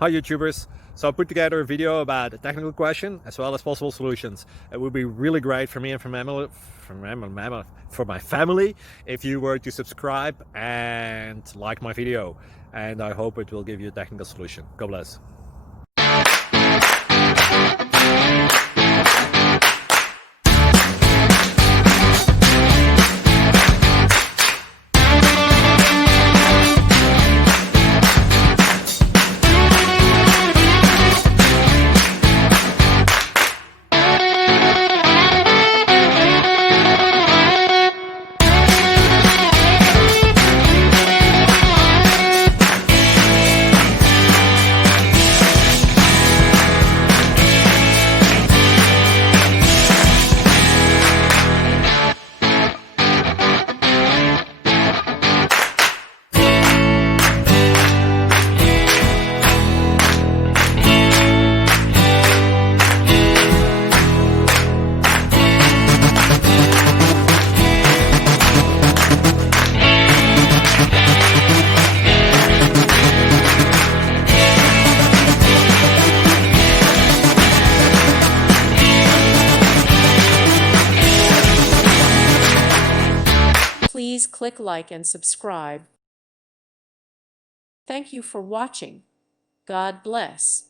Hi YouTubers! So I put together a video about a technical question as well as possible solutions. It would be really great for me and for my family if you were to subscribe and like my video, and I hope it will give you a technical solution. God bless. Please click like and subscribe. Thank you for watching. God bless.